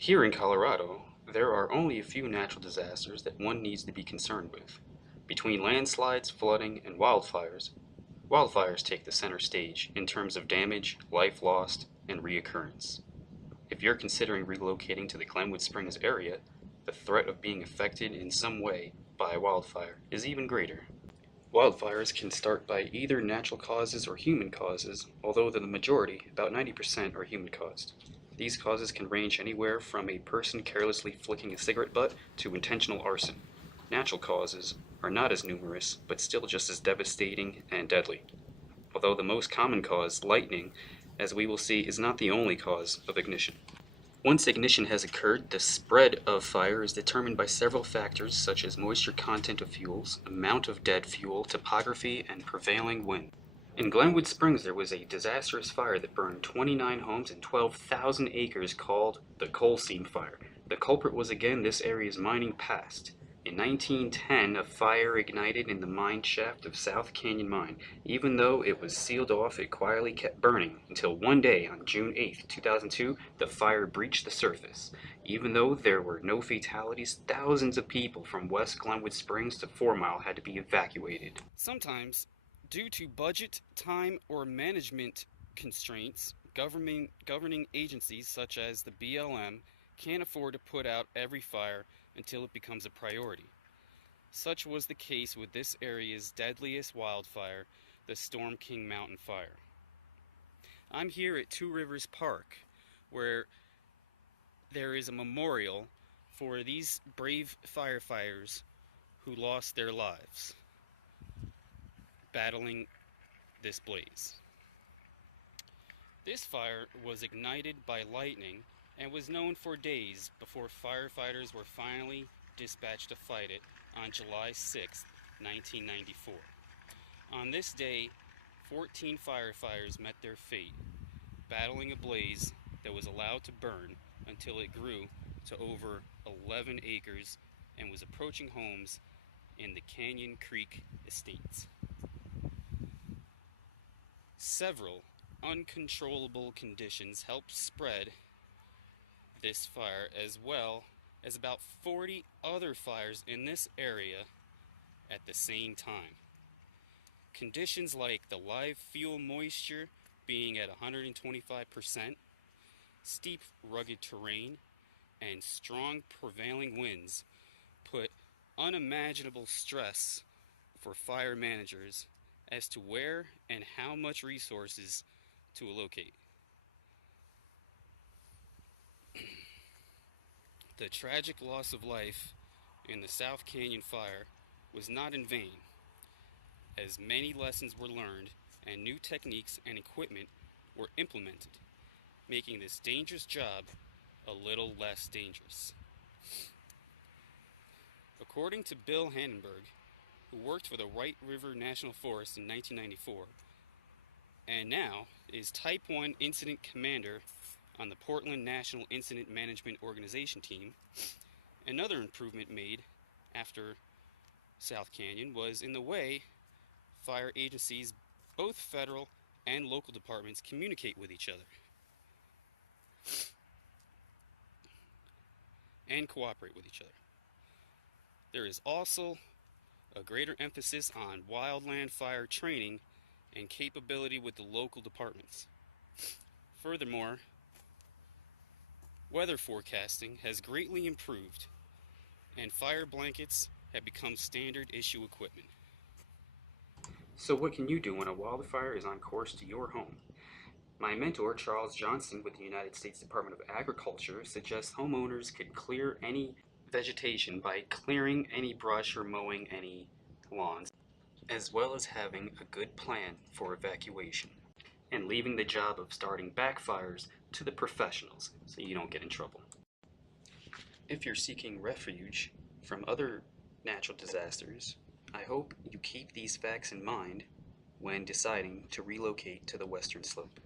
Here in Colorado, there are only a few natural disasters that one needs to be concerned with. Between landslides, flooding, and wildfires, wildfires take the center stage in terms of damage, life lost, and reoccurrence. If you're considering relocating to the Glenwood Springs area, the threat of being affected in some way by a wildfire is even greater. Wildfires can start by either natural causes or human causes, although the majority, about 90%, are human caused. These causes can range anywhere from a person carelessly flicking a cigarette butt to intentional arson. Natural causes are not as numerous, but still just as devastating and deadly. Although the most common cause, lightning, as we will see, is not the only cause of ignition. Once ignition has occurred, the spread of fire is determined by several factors such as moisture content of fuels, amount of dead fuel, topography, and prevailing wind. In Glenwood Springs, there was a disastrous fire that burned 29 homes and 12,000 acres called the Coal Seam Fire. The culprit was again this area's mining past. In 1910, a fire ignited in the mine shaft of South Canyon Mine. Even though it was sealed off, it quietly kept burning until one day on June 8, 2002, the fire breached the surface. Even though there were no fatalities, thousands of people from West Glenwood Springs to 4 Mile had to be evacuated. Sometimes, due to budget, time, or management constraints, governing agencies such as the BLM can't afford to put out every fire until it becomes a priority. Such was the case with this area's deadliest wildfire, the Storm King Mountain Fire. I'm here at Two Rivers Park, where there is a memorial for these brave firefighters who lost their lives battling this blaze. This fire was ignited by lightning and was known for days before firefighters were finally dispatched to fight it on July 6, 1994. On this day, 14 firefighters met their fate, battling a blaze that was allowed to burn until it grew to over 11 acres and was approaching homes in the Canyon Creek estates. Several uncontrollable conditions helped spread this fire, as well as about 40 other fires in this area at the same time. Conditions like the live fuel moisture being at 125%, steep rugged terrain, and strong prevailing winds put unimaginable stress for fire managers as to where and how much resources to allocate. The tragic loss of life in the South Canyon fire was not in vain, as many lessons were learned and new techniques and equipment were implemented, making this dangerous job a little less dangerous. According to Bill Hannenberg, who worked for the White River National Forest in 1994, and now is Type 1 Incident Commander on the Portland National Incident Management Organization team, another improvement made after South Canyon was in the way fire agencies, both federal and local departments, communicate with each other and cooperate with each other. There is also a greater emphasis on wildland fire training and capability with the local departments. Furthermore, weather forecasting has greatly improved, and fire blankets have become standard issue equipment. So what can you do when a wildfire is on course to your home? My mentor, Charles Johnson with the United States Department of Agriculture, suggests homeowners could clear any vegetation by clearing any brush or mowing any lawns, as well as having a good plan for evacuation, and leaving the job of starting backfires to the professionals so you don't get in trouble. If you're seeking refuge from other natural disasters, I hope you keep these facts in mind when deciding to relocate to the Western Slope.